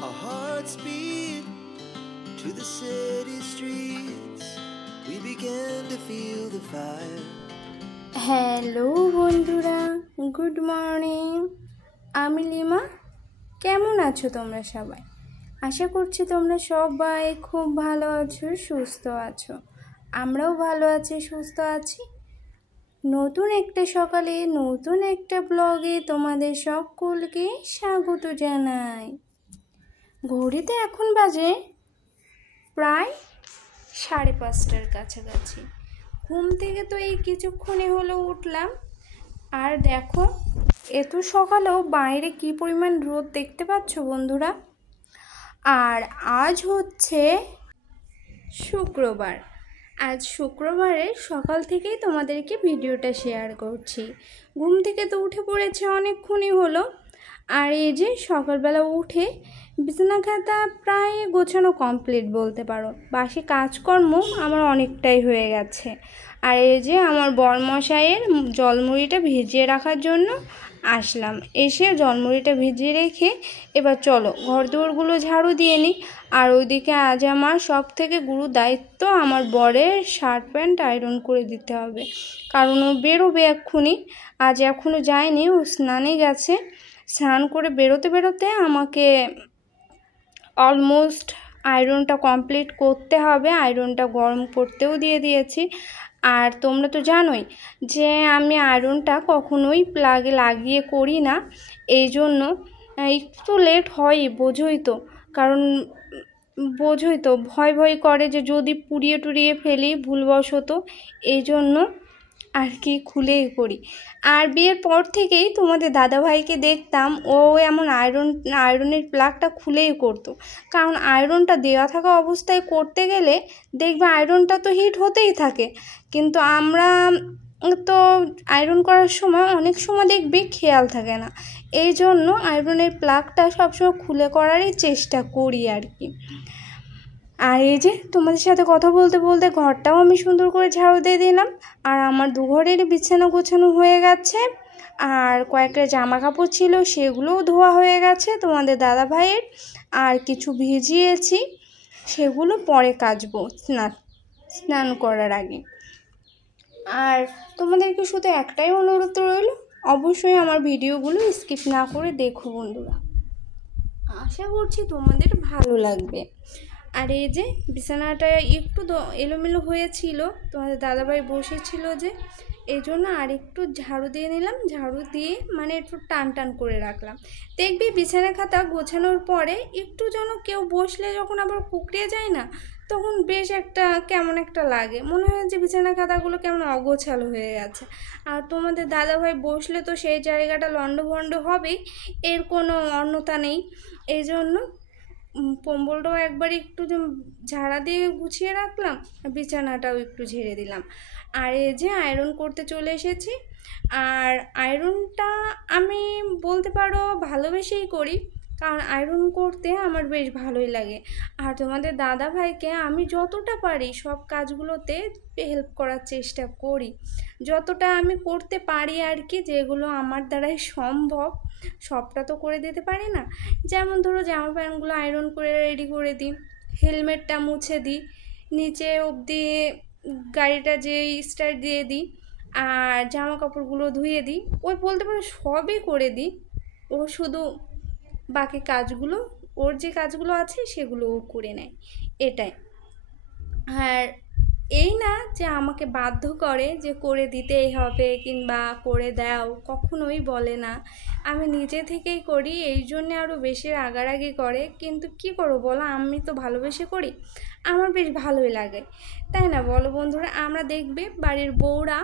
Our hearts beat to the city streets. We began to feel the fire. Hello বন্ধুরা, good morning. আমি lima. কেমন আছো তোমরা সবাই? আশা করছি তোমরা সবাই খুব ভালো আছো, সুস্থ আছো। আমরাও ভালো আছি, সুস্থ আছি। নতুন একটা সকালে নতুন একটা ব্লগে তোমাদের সকলকে স্বাগত জানাই। ঘড়িতে এখন বাজে প্রায় 5:30টার কাছাকাছি। ঘুম থেকে তো এই কিছুক্ষণে হলো উঠলাম, আর দেখো এত সকালেও বাইরে কি পরিমাণ রোদ দেখতে পাচ্ছ বন্ধুরা। আর আজ হচ্ছে শুক্রবার। আজ শুক্রবারের সকাল থেকেই তোমাদেরকে ভিডিওটা শেয়ার করছি। ঘুম থেকে তো উঠে পড়েছে অনেকক্ষণই হলো, আর এই যে সকালবেলা উঠে বিছানা খাতা প্রায় গোছানো কমপ্লিট বলতে পারো। বাসি কাজকর্ম আমার অনেকটাই হয়ে গেছে। আর এই যে আমার বরমশাইয়ের জলমুড়িটা ভিজিয়ে রাখার জন্য আসলাম। এসে জলমুড়িটা ভিজিয়ে রেখে এবার চলো ঘর দুয়ারগুলো ঝাড়ু দিয়ে নিই। আর ওইদিকে আজ আমার সব থেকে গুরু দায়িত্ব, আমার বরের শার্ট প্যান্ট আয়রন করে দিতে হবে, কারণ ও বেরোবে এক্ষুনি। আজ এখনও যায়নি, ও স্নানে গেছে। স্নান করে বেরোতে বেরোতে আমাকে অলমোস্ট আয়রনটা কমপ্লিট করতে হবে। আয়রনটা গরম করতেও দিয়ে দিয়েছি। আর তোমরা তো জানোই যে আমি আয়রনটা কখনোই প্লাগে লাগিয়ে করি না, এই জন্য একটু লেট হয়, বোঝোই তো। কারণ বোঝোই তো, ভয় ভয় করে যে যদি পুড়িয়ে টুড়িয়ে ফেলি ভুলবশত, এই জন্য আর কি খুলেই করি। আর বিয়ের পর থেকেই তোমাদের দাদাভাইকে দেখতাম ও এমন আয়রনের প্লাগটা খুলেই করতো, কারণ আয়রনটা দেওয়া থাকা অবস্থায় করতে গেলে দেখবে আয়রনটা তো হিট হতেই থাকে, কিন্তু আমরা তো আয়রন করার সময় অনেক সময় দেখবে খেয়াল থাকে না, এই জন্য আয়রনের প্লাগটা সবসময় খুলে করারই চেষ্টা করি আর কি। আর এই যে তোমাদের সাথে কথা বলতে বলতে ঘরটাও আমি সুন্দর করে ঝাড়ু দিয়ে দিলাম। আর আমার দুঘরেরই বিছানা গোছানো হয়ে গেছে। আর কয়েকটা জামা কাপড় ছিল সেগুলোও ধোয়া হয়ে গেছে তোমাদের দাদাভাইয়ের। আর কিছু ভিজিয়েছি, সেগুলো পরে কাচবো স্নান করার আগে। আর তোমাদেরকে শুধু একটাই অনুরোধ রইল, অবশ্যই আমার ভিডিওগুলো স্কিপ না করে দেখো বন্ধুরা। আশা করছি তোমাদের ভালো লাগবে। আর এই যে বিছানাটা একটু এলোমেলো হয়েছিল, তোমাদের দাদাভাই বসেছিল যে, এই জন্য আর একটু ঝাড়ু দিয়ে নিলাম। ঝাড়ু দিয়ে মানে একটু টান টান করে রাখলাম। দেখবি বিছানা খাতা গোছানোর পরে একটু যেন কেউ বসলে যখন আবার কুকড়িয়ে যায় না, তখন বেশ একটা কেমন একটা লাগে, মনে হয় যে বিছানা খাতাগুলো কেমন অগোছালো হয়ে গেছে। আর তোমাদের দাদাভাই বসলে তো সেই জায়গাটা লন্ডভন্ড হবেই, এর কোনো অন্যতা নেই। এই জন্য কম্বলটাও একবার একটু ঝাড়া দিয়ে গুছিয়ে রাখলাম, বিছানাটাও একটু ঝেড়ে দিলাম। আর এই যে আয়রন করতে চলে এসেছি। আর আয়রনটা আমি বলতে পারো ভালোবেসেই করি, কারণ আয়রন করতে আমার বেশ ভালোই লাগে। আর তোমাদের দাদা ভাইকে আমি যতটা পারি সব কাজগুলোতে হেল্প করার চেষ্টা করি, যতটা আমি করতে পারি আর কি, যেগুলো আমার দ্বারাই সম্ভব। সবটা তো করে দিতে পারি না। যেমন ধরো জামা প্যান্টগুলো আয়রন করে রেডি করে দিই, হেলমেটটা মুছে দিই, নিচে অবধি গাড়িটা যে স্টার্ট দিয়ে দিই, আর জামা কাপড়গুলো ধুয়ে দিই। ওই বলতে পারো সবই করে দিই। ও শুধু বাকি কাজগুলো, ওর যে কাজগুলো আছে সেগুলো ও করে নেয়, এটাই। আর এই না যে আমাকে বাধ্য করে যে করে দিতেই হবে কিংবা করে দাও, কখনোই বলে না। আমি নিজে থেকেই করি, এই জন্যে আরও বেশি রাগারাগি করে, কিন্তু কি করবো বলো, আমি তো ভালোবেসে করি, আমার বেশ ভালোই লাগে, তাই না বলো বন্ধুরা? আমরা দেখবে বাড়ির বউরা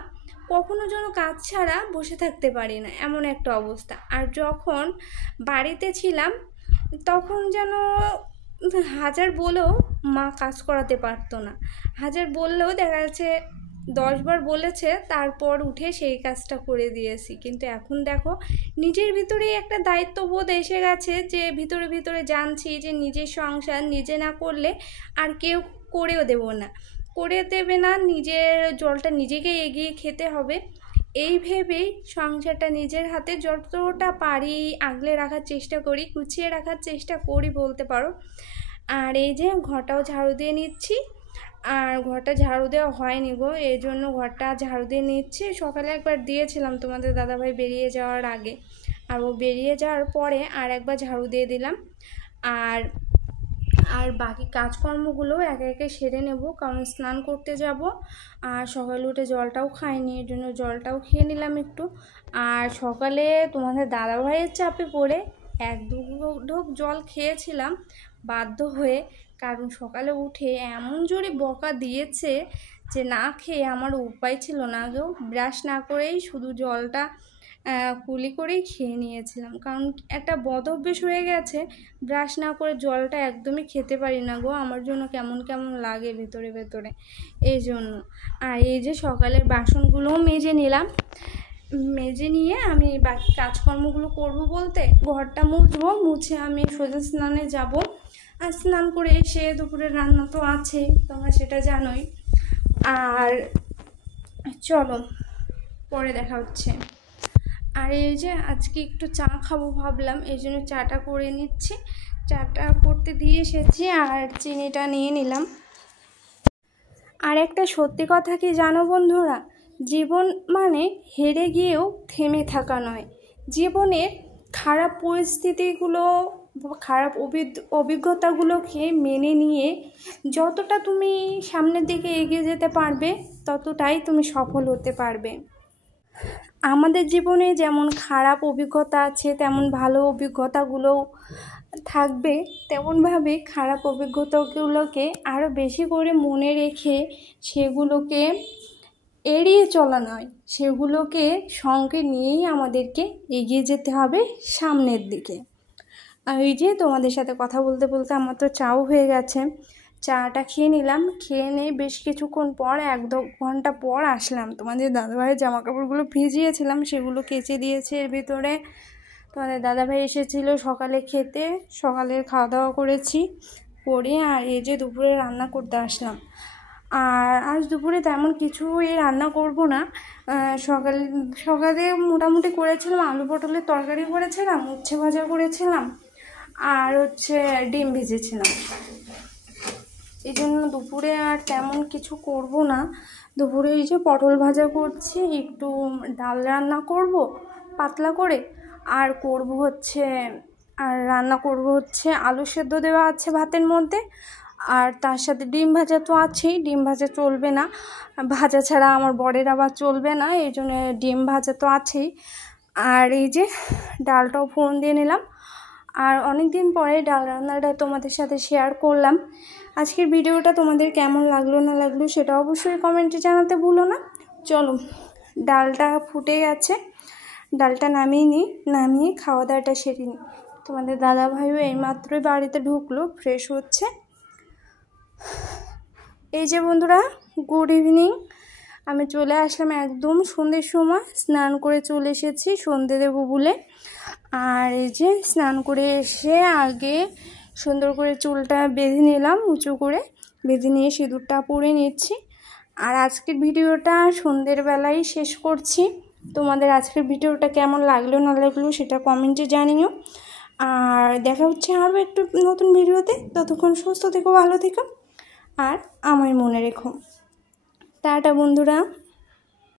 কখনো যেন কাজ ছাড়া বসে থাকতে পারি না, এমন একটা অবস্থা। আর যখন বাড়িতে ছিলাম তখন যেন হাজার বলেও মা কাজ করাতে পারতো না, হাজার বললেও দেখা যাচ্ছে 10 বার বলেছে তারপর উঠে সেই কাজটা করে দিয়েছি। কিন্তু এখন দেখো নিজের ভিতরেই একটা দায়িত্ববোধ এসে গেছে, যে ভিতরে ভিতরে জানছি যে নিজের সংসার নিজে না করলে আর কেউ করেও দেবে না, নিজের জলটা নিজেকে এগিয়ে খেতে হবে, এই ভেবেই সংসারটা নিজের হাতে যতটা পারি আগলে রাখার চেষ্টা করি, গুছিয়ে রাখার চেষ্টা করি বলতে পারো। আর এই যে ঘরটাও ঝাড়ু দিয়ে নিচ্ছি, আর ঘরটা ঝাড়ু দেওয়া হয়নি গো, এই জন্য ঘরটা ঝাড়ু দিয়ে নিচ্ছি। সকালে একবার দিয়েছিলাম তোমাদের দাদাভাই বেরিয়ে যাওয়ার আগে, আর ও বেরিয়ে যাওয়ার পরে আর একবার ঝাড়ু দিয়ে দিলাম। আর বাকি কাজকর্মগুলো একে একে সেরে নেব, কারণ স্নান করতে যাব। আর সকালে উঠে জলটাও খাইনি, এর জন্য জলটাও খেয়ে নিলাম একটু। আর সকালে তোমাদের দাদাভাইয়ের চাপে পড়ে এক দু ঢোক জল খেয়েছিলাম বাধ্য হয়ে, কারণ সকালে উঠে এমন জোরে বকা দিয়েছে যে না খেয়ে আমার উপায় ছিল না গো। ব্রাশ না করেই শুধু জলটা কুলি করেই খেয়ে নিয়েছিলাম, কারণ একটা বদ অভ্যেস হয়ে গেছে, ব্রাশ না করে জলটা একদমই খেতে পারি না গো, আমার জন্য কেমন কেমন লাগে ভেতরে ভেতরে, এই জন্য। আর এই যে সকালের বাসনগুলোও মেজে নিলাম, মেজে নিয়ে আমি বাকি কাজকর্মগুলো করব বলতে ঘরটা মুছবো, মুছে আমি সোজা স্নানে যাব। আর স্নান করে এসে দুপুরের রান্না তো আছেই, তোমরা সেটা জানোই। আর চলো পরে দেখা হচ্ছে। আর এই যে আজকে একটু চা খাবো ভাবলাম, এই জন্য চাটা করে নিচ্ছি। চাটা করতে দিয়ে এসেছি আর চিনিটা নিয়ে নিলাম। আর একটা সত্যি কথা কি জানো বন্ধুরা, জীবন মানে হেরে গিয়েও থেমে থাকা নয়। জীবনের খারাপ পরিস্থিতিগুলো, খারাপ অভিজ্ঞতাগুলোকে মেনে নিয়ে যতটা তুমি সামনের দিকে এগিয়ে যেতে পারবে, ততটাই তুমি সফল হতে পারবে। আমাদের জীবনে যেমন খারাপ অভিজ্ঞতা আছে, তেমন ভালো অভিজ্ঞতাগুলোও থাকবে। তেমনভাবে খারাপ অভিজ্ঞতাগুলোকে আরও বেশি করে মনে রেখে সেগুলোকে এড়িয়ে চলা নয়, সেগুলোকে সঙ্গে নিয়েই আমাদেরকে এগিয়ে যেতে হবে সামনের দিকে। আর এই যে তোমাদের সাথে কথা বলতে বলতে আমার তো চাও হয়ে গেছে, চাটা খেয়ে নিলাম। খেয়ে নিয়ে বেশ কিছুক্ষণ পর 1-2 ঘন্টা পর আসলাম। তোমাদের দাদাভাইয়ের জামা কাপড়গুলো ভিজিয়েছিলাম, সেগুলো কেচে দিয়েছে এর ভিতরে। তোমাদের দাদাভাই এসেছিলো সকালে খেতে, সকালের খাওয়া দাওয়া করেছি করে। আর এই যে দুপুরে রান্না করতে আসলাম। আর আজ দুপুরে তেমন কিছুই রান্না করব না। সকালে মোটামুটি করেছিলাম আলু পটলের তরকারি করেছিলাম, উচ্ছে ভাজা করেছিলাম, আর ডিম ভেজেছিলাম। এই জন্য দুপুরে আর তেমন কিছু করব না। দুপুরে এই যে পটল ভাজা করছি, একটু ডাল রান্না করব পাতলা করে, আর রান্না করব আলু সেদ্ধ দেওয়া আছে ভাতের মধ্যে, আর তার সাথে ডিম ভাজা তো আছেই। ডিম ভাজা চলবে না, ভাজা ছাড়া আমার বরের আবার চলবে না, এই জন্য ডিম ভাজা তো আছেই। আর এই যে ডালটাও ফোড়ন দিয়ে নিলাম। আর অনেক দিন পরে ডাল রান্নাটা তোমাদের সাথে শেয়ার করলাম। আজকের ভিডিওটা তোমাদের কেমন লাগলো না লাগলো সেটা অবশ্যই কমেন্টে জানাতে ভুলো না। চলো, ডালটা ফুটে গেছে, ডালটা নামিয়ে খাওয়া দাওয়াটা সেরে নিই। তোমাদের দাদাভাইও এইমাত্রই বাড়িতে ঢুকলো, ফ্রেশ হচ্ছে। এই যে বন্ধুরা, গুড ইভিনিং। আমি চলে আসলাম একদম সন্ধ্যের সময়, স্নান করে চলে এসেছি সন্ধ্যে দেবো বলে। আর এই যে স্নান করে এসে আগে সুন্দর করে চুলটা বেঁধে নিলাম, উঁচু করে বেঁধে নিয়ে সিঁদুরটা পরে নিচ্ছি। আর আজকের ভিডিওটা সন্ধ্যের বেলায় শেষ করছি। তোমাদের আজকের ভিডিওটা কেমন লাগলো না লাগলো সেটা কমেন্টে জানিও। আর দেখা হচ্ছে আরও একটু নতুন ভিডিওতে। ততক্ষণ সুস্থ থেকো, ভালো থেকো, আর আমায় মনে রেখো। টাটা বন্ধুরা।